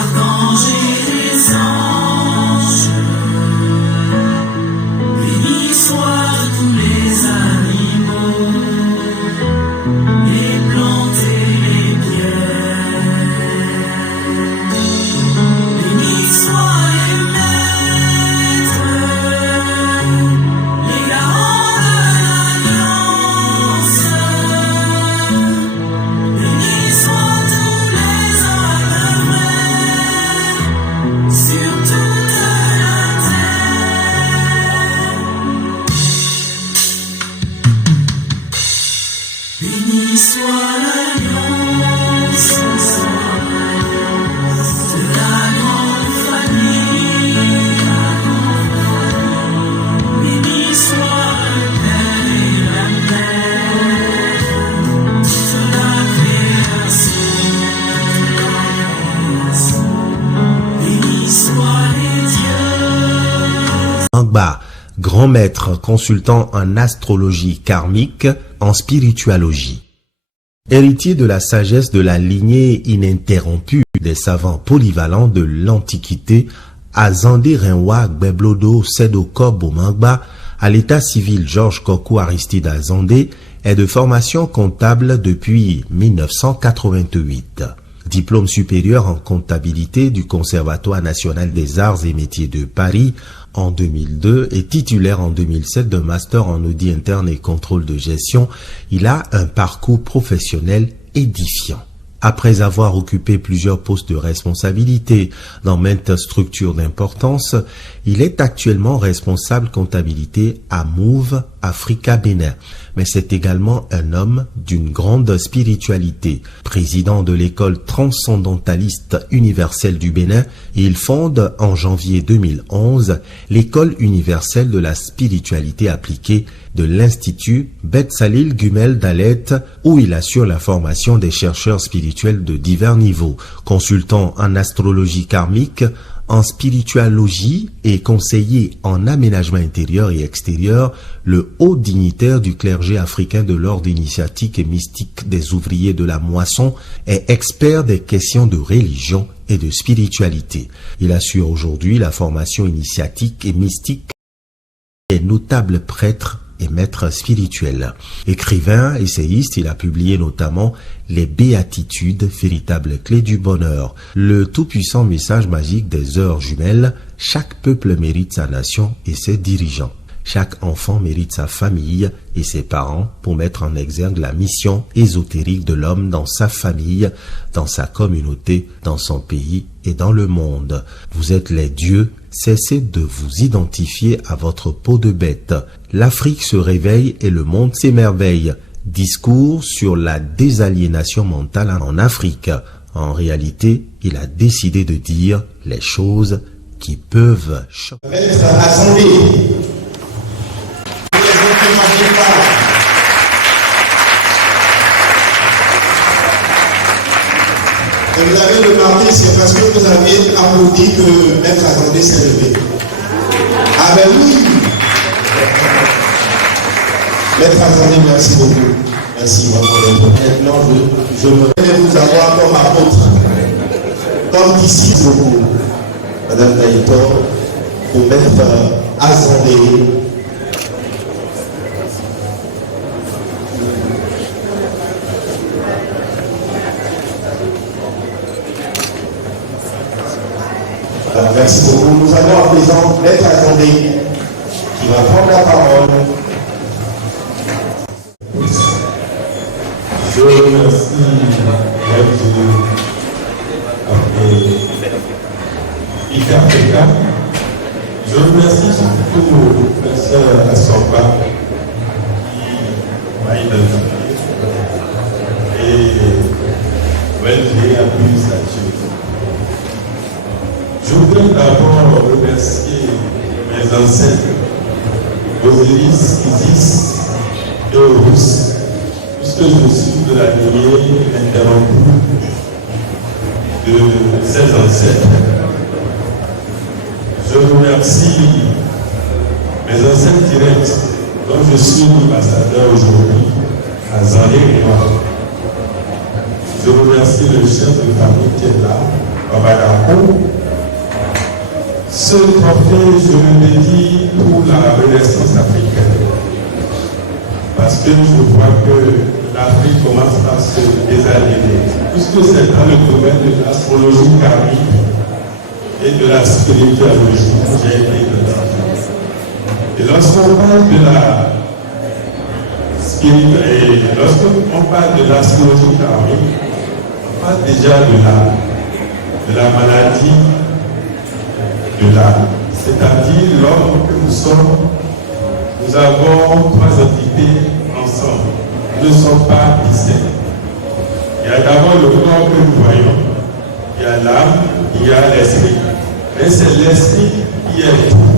archanges et les anges, bénis soient tous les animaux, les plantes et les pierres, bénis soient les maîtres, les garants de l'alliance, bénis soient tous les hommes vrais sur toute la terre. Béni soit l'alliance de la grande famille. Béni soit le Père et la Mère, toute la création. Béni soient les dieux. Mangba, grand maître consultant en astrologie karmique, en spiritualogie. Héritier de la sagesse de la lignée ininterrompue des savants polyvalents de l'Antiquité, Azandé Renwa Gbeblodo Sedo Kobo Mangba, à l'état civil Georges Kokou Aristide Azandé, est de formation comptable depuis 1988. Diplôme supérieur en comptabilité du Conservatoire national des arts et métiers de Paris en 2002 et titulaire en 2007 d'un master en audit interne et contrôle de gestion, il a un parcours professionnel édifiant. Après avoir occupé plusieurs postes de responsabilité dans maintes structures d'importance, il est actuellement responsable comptabilité à Move Africa Bénin. Mais c'est également un homme d'une grande spiritualité. Président de l'école transcendentaliste universelle du Bénin, il fonde en janvier 2011 l'école universelle de la spiritualité appliquée de l'Institut Betsalil Gumel Dalet, où il assure la formation des chercheurs spirituels de divers niveaux, consultant en astrologie karmique, en spiritualogie et conseiller en aménagement intérieur et extérieur, le haut dignitaire du clergé africain de l'ordre initiatique et mystique des ouvriers de la moisson est expert des questions de religion et de spiritualité. Il assure aujourd'hui la formation initiatique et mystique des notables prêtres et maître spirituel. Écrivain, essayiste, il a publié notamment Les Béatitudes, véritable clé du bonheur, le tout-puissant message magique des heures jumelles, chaque peuple mérite sa nation et ses dirigeants. Chaque enfant mérite sa famille et ses parents pour mettre en exergue la mission ésotérique de l'homme dans sa famille, dans sa communauté, dans son pays et dans le monde. Vous êtes les dieux, cessez de vous identifier à votre peau de bête. L'Afrique se réveille et le monde s'émerveille. Discours sur la désaliénation mentale en Afrique. En réalité, il a décidé de dire les choses qui peuvent choquer. Et vous avez remarqué, c'est parce que vous avez applaudi que Maître Azandé s'est levé. Ah ben oui. Maître Azandé, merci beaucoup. Merci vraiment. Maintenant, je voudrais vous avoir comme apôtre, comme disciple beaucoup, Madame Daïtor, pour Maître Azandé. Alors, merci beaucoup. Nous avons à présent Maître Azandé qui va prendre la parole. Je remercie Maître Ika. Je remercie surtout la sœur Assamba qui m'a identifié et j'ai appuyé là-dessus. Je voudrais d'abord remercier mes ancêtres, Osiris, Isis et Horus, puisque je suis de la lignée interrompue de ces ancêtres. Je remercie mes ancêtres directs, dont je suis l'ambassadeur aujourd'hui, à Zandé. Je remercie le chef de famille qui est là, Babadako. Ce trophée, je le dédie pour la Renaissance africaine. Parce que je vois que l'Afrique commence à se désaliéner. Puisque c'est dans le domaine de l'astrologie karmique et de la spiritualogie que j'ai été dedans. Et lorsqu'on parle de la spiritualité, et lorsqu'on parle de l'astrologie karmique, on parle déjà de la maladie de l'âme. C'est-à-dire l'homme que nous sommes, nous avons trois entités ensemble. Nous ne sommes pas distincts. Il y a d'abord le corps que nous voyons, il y a l'âme, il y a l'esprit. Mais c'est l'esprit qui est tout.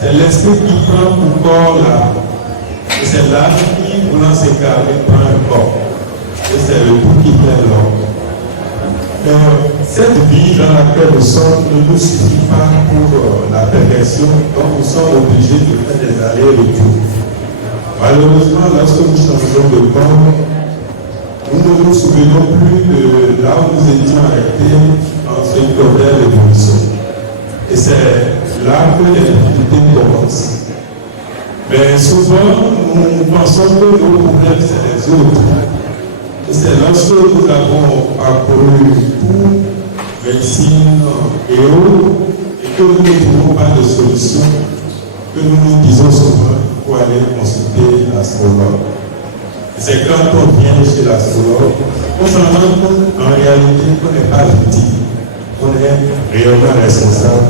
C'est l'esprit qui prend pour corps l'âme. Et c'est l'âme qui, voulant s'incarner, prend un corps. Et c'est le tout qui fait l'homme. Cette vie dans laquelle nous sommes ne nous suffit pas pour la perfection, donc nous sommes obligés de faire des allers-retours. Malheureusement, lorsque nous changeons de corps, nous ne nous souvenons plus de là où nous étions arrêtés en ce corps d'évolution. Et c'est là que les difficultés commencent. Mais souvent, nous pensons que nos problèmes, c'est les autres. Et c'est lorsque nous avons parcouru tout, médecine et autres, et que nous ne trouvons pas de solution, que nous nous disons souvent qu'il faut aller consulter l'astrologue. C'est quand on vient chez l'astrologue, on s'en rend compte en réalité qu'on n'est pas victime, qu'on est réellement responsable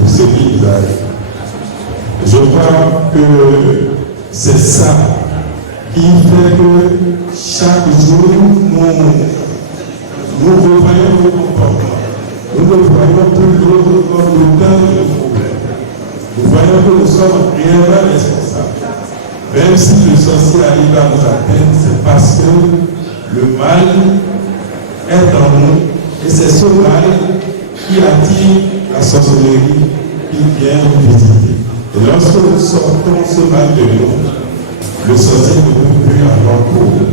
de ce qui nous arrive. Je crois que c'est ça qui fait que chaque jour, nous revoyons nos comportements. Nous ne voyons plus l'autre comme l'auteur de nos problèmes. Nous voyons que nous sommes réellement responsables. Même si le sorcier arrive à nous atteindre, c'est parce que le mal est en nous. Et c'est ce mal qui attire la sorcellerie qui vient nous visiter. Et lorsque nous sortons ce mal de nous, le sorcier ne peut plus avoir cours.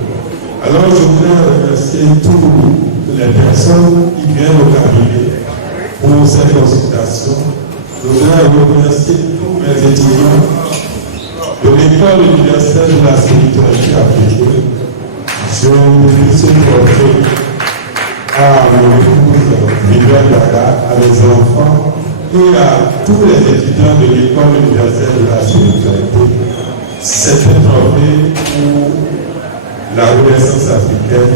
Alors je voudrais remercier toutes les personnes qui viennent au cabinet pour cette consultation. Je voudrais remercier tous mes étudiants de l'école universitaire de la spiritualité africaine. Je dédie ce trophée à mon épouse Viviane Dada, à mes enfants et à tous les étudiants de l'école universitaire de la spiritualité. C'est un trophée pour la Renaissance africaine.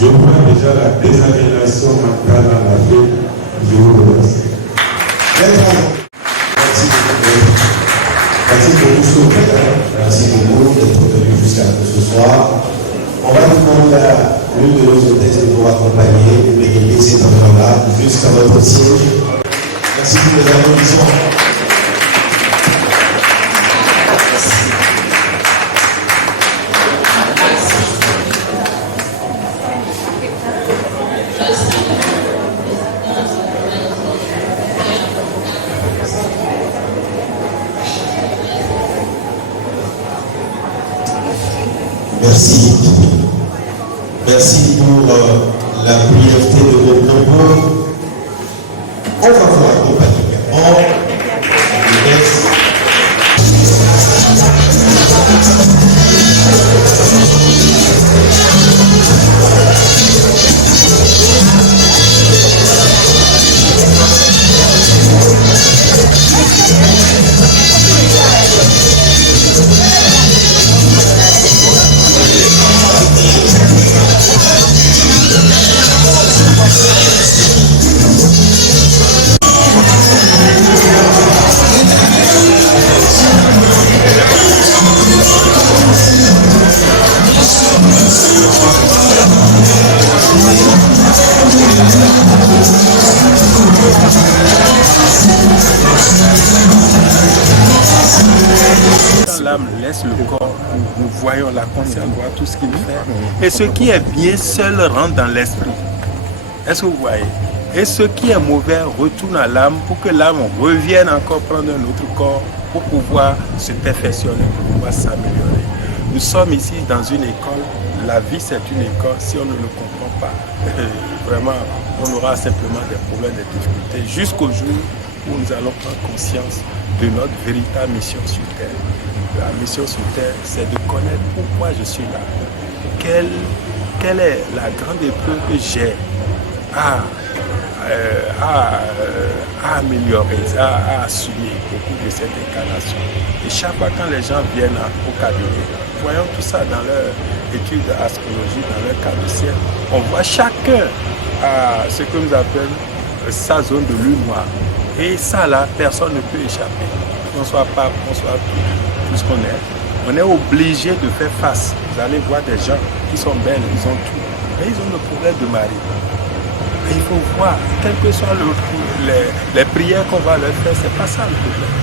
Je vois déjà la désaliénation mentale dans l'Afrique. Je vous remercie. Merci beaucoup. Merci beaucoup, merci beaucoup d'être venu jusqu'à nous ce soir. On va demander à l'une de nos hôtesses de nous accompagner, de bénéficier cet endroit-là jusqu'à votre siège. Merci pour les applaudissements. Merci. Merci pour la brièveté de vos propos. On va vous accompagner également. L'âme laisse le corps, nous voyons la conscience, voit tout ce qu'il fait. Et ce qui est bien seul rentre dans l'esprit. Est-ce que vous voyez? Et ce qui est mauvais retourne à l'âme pour que l'âme revienne encore prendre un autre corps pour pouvoir se perfectionner, pour pouvoir s'améliorer. Nous sommes ici dans une école. La vie, c'est une école. Si on ne le comprend pas, vraiment, on aura simplement des problèmes, des difficultés, jusqu'au jour où nous allons prendre conscience de notre véritable mission sur Terre. La mission sur Terre, c'est de connaître pourquoi je suis là. Quelle est la grande épreuve que j'ai à améliorer, à assumer au cours de cette incarnation. Et chaque fois quand les gens viennent au cabinet, voyons tout ça dans leur étude d'astrologie, dans leur cadre ciel, on voit chacun à ce que nous appelons sa zone de lune noire. Et ça là, personne ne peut échapper. Qu'on soit pape, qu'on soit tout ce qu'on est. On est obligé de faire face. Vous allez voir des gens qui sont belles, ils ont tout. Mais ils ont le problème de mari. Et il faut voir, quelles que soient les prières qu'on va leur faire, c'est pas ça le problème.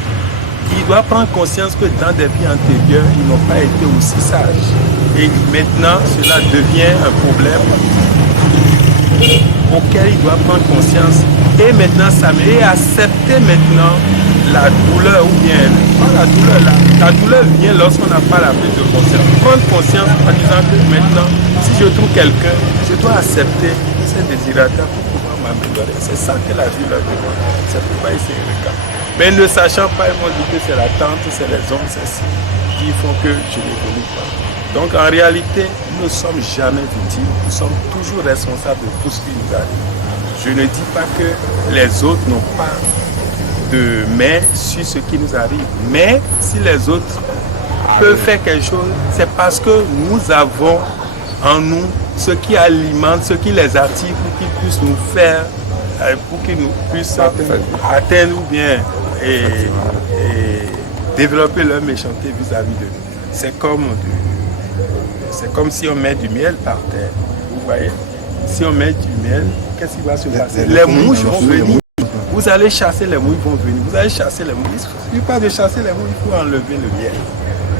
Il doit prendre conscience que dans des vies antérieures, ils n'ont pas été aussi sages. Et maintenant, cela devient un problème auquel il doit prendre conscience. Et maintenant, et accepter maintenant la douleur, ou bien, pas la douleur, la douleur vient lorsqu'on n'a pas la prise de conscience. Prendre conscience en disant que maintenant, si je trouve quelqu'un, je dois accepter ces désirata pour pouvoir m'améliorer. C'est ça que la vie leur demande. C'est pourquoi ils s'écartent. Mais ne sachant pas, ils vont dire que c'est la tante, c'est les hommes, c'est ci, qui font que je n'évolue pas. Donc en réalité, nous ne sommes jamais victimes, nous sommes toujours responsables de tout ce qui nous arrive. Je ne dis pas que les autres n'ont pas de main sur ce qui nous arrive. Mais si les autres peuvent faire quelque chose, c'est parce que nous avons en nous ce qui alimente, ce qui les attire pour qu'ils puissent nous faire, pour qu'ils nous puissent atteindre ou bien et développer leur méchanceté vis-à-vis de nous. C'est comme si on met du miel par terre. Vous voyez? Si on met du miel, qu'est-ce qui va se passer? Les mouches vont venir. Vous allez chasser les mouches, vont venir. Vous allez chasser les mouches. Il ne suffit pas de chasser les mouches, il faut enlever le miel.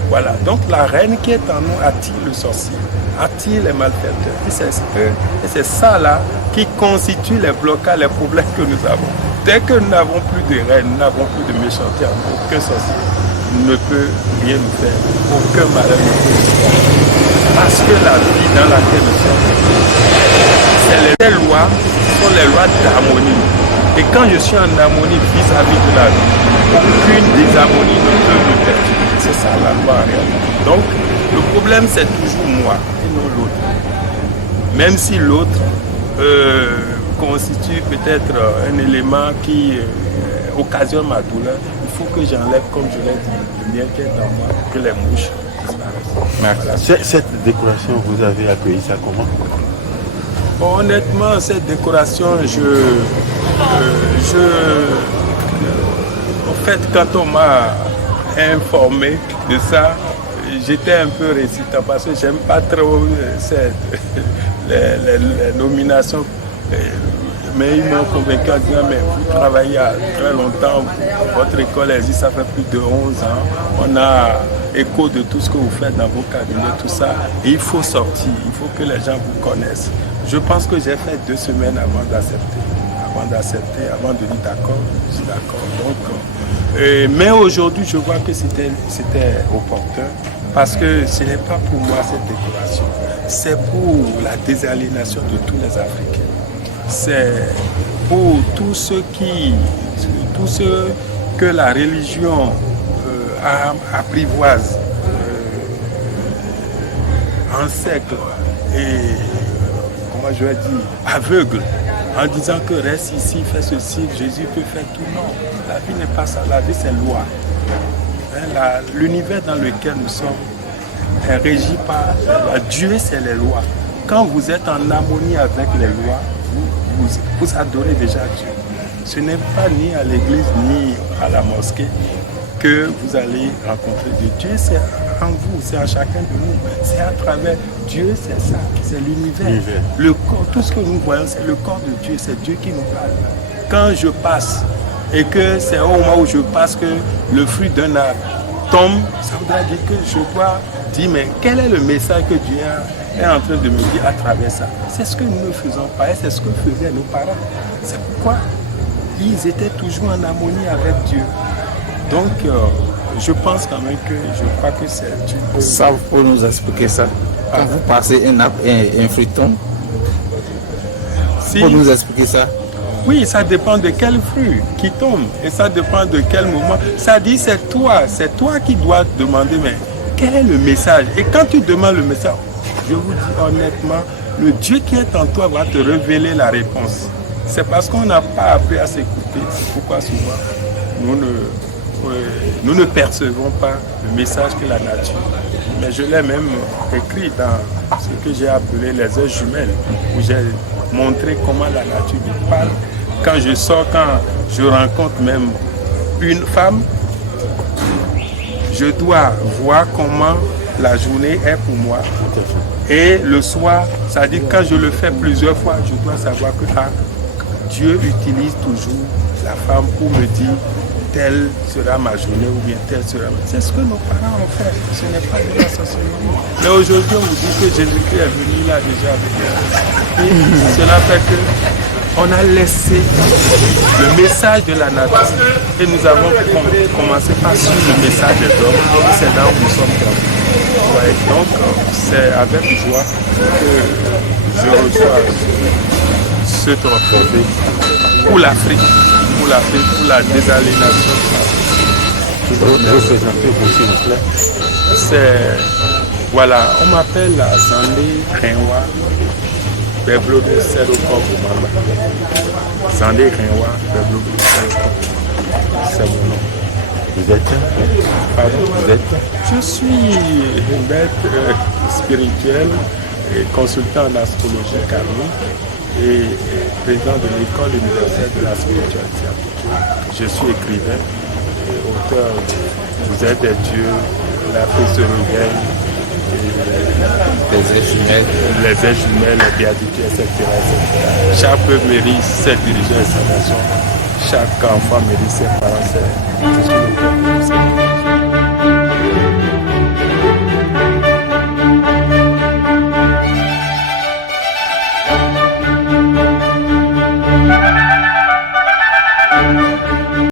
Voilà. Donc la reine qui est en nous attire le sorcier, attire les malfaiteurs. Et c'est ça là qui constitue les blocages, les problèmes que nous avons. Dès que nous n'avons plus de reine, nous n'avons plus de méchanceté, aucun sorcier ne peut rien nous faire. Aucun malheur ne peut nous faire. Parce que la vie dans laquelle nous sommes, les lois sont les lois d'harmonie. Et quand je suis en harmonie vis-à-vis de la vie, aucune désharmonie ne peut me perturber. C'est ça la loi en réalité. Donc, le problème c'est toujours moi et non l'autre. Même si l'autre constitue peut-être un élément qui occasionne ma douleur, il faut que j'enlève, comme je l'ai dit, le miel qui est dans moi, pour que les mouches disparaissent. Voilà. Cette décoration, vous avez accueilli ça comment? Bon, honnêtement, cette décoration, en fait, quand on m'a informé de ça, j'étais un peu récitant parce que j'aime pas trop les nominations. Mais ils m'ont convaincu en disant, mais vous travaillez très longtemps, votre école existe, ça fait plus de 11 ans, on a écho de tout ce que vous faites dans vos cabinets, tout ça, et il faut sortir, il faut que les gens vous connaissent. Je pense que j'ai fait 2 semaines avant d'accepter, avant de dire d'accord, je suis d'accord. Donc, mais aujourd'hui, je vois que c'était opportun, parce que ce n'est pas pour moi cette décoration, c'est pour la désaliénation de tous les Africains. C'est pour tous ceux que la religion apprivoise en siècle et, comment je vais dire, aveugle, en disant que reste ici, fais ceci, Jésus peut faire tout. Non, la vie n'est pas ça, la vie c'est loi. L'univers dans lequel nous sommes est régi par Dieu, c'est les lois. Quand vous êtes en harmonie avec les lois, vous adorez déjà Dieu. Ce n'est pas ni à l'église ni à la mosquée que vous allez rencontrer Dieu. Dieu, c'est en vous, c'est en chacun de nous. C'est à travers Dieu, c'est ça, c'est l'univers. Le corps, tout ce que nous voyons, c'est le corps de Dieu, c'est Dieu qui nous parle. Quand je passe et que c'est au moment où je passe que le fruit d'un arbre tombe, ça voudra dire que je dois dire, mais quel est le message que Dieu est en train de me dire à travers ça? C'est ce que nous ne faisons pas et c'est ce que faisaient nos parents. C'est pourquoi ils étaient toujours en harmonie avec Dieu. Donc, je pense quand même que je crois que c'est une... Ça, vous pouvez nous expliquer ça? Quand vous passez un fruit tombe? Si- Pour nous expliquer ça. Oui, ça dépend de quel fruit qui tombe et ça dépend de quel moment. Ça dit c'est toi qui dois demander, mais quel est le message? Et quand tu demandes le message, je vous dis honnêtement, le Dieu qui est en toi va te révéler la réponse. C'est parce qu'on n'a pas appris à s'écouter. C'est pourquoi souvent nous ne percevons pas le message que la nature. Mais je l'ai même écrit dans ce que j'ai appelé les œuvres jumelles, où j'ai montré comment la nature nous parle. Quand je sors, quand je rencontre même une femme, je dois voir comment la journée est pour moi. Et le soir, ça dit quand je le fais plusieurs fois, je dois savoir que Dieu utilise toujours la femme pour me dire telle sera ma journée ou bien telle sera ma... C'est ce que nos parents ont fait, ce n'est pas de l'association. Mais aujourd'hui, on vous dit que Jésus-Christ est venu là déjà avec elle. Et cela fait que on a laissé le message de la nature et nous avons commencé par suivre le message des hommes et c'est là où nous sommes grandis. Ouais, donc c'est avec joie que je reçois ce trophée pour l'Afrique, pour la désaliénation. Je vais vous présenter vous, s'il vous plaît. C'est, voilà, on m'appelle Zandé Renwa Beblodo Seroko Mama. Zandé Renwa Beblodo Seroko. C'est mon nom. Vous êtes Pardon? Vous êtes Je suis maître spirituel et consultant en astrologie karmique et président de l'école universelle de la spiritualité. Je suis écrivain et auteur. Vous êtes des dieux, l'Afrique se réveille, Les jumelles. les êtres jumelles, les béatitudes, etc., etc. Chaque peuple mérite ses dirigeants et sa nation. Chaque enfant mérite ses parents. C'est ce que nous faisons.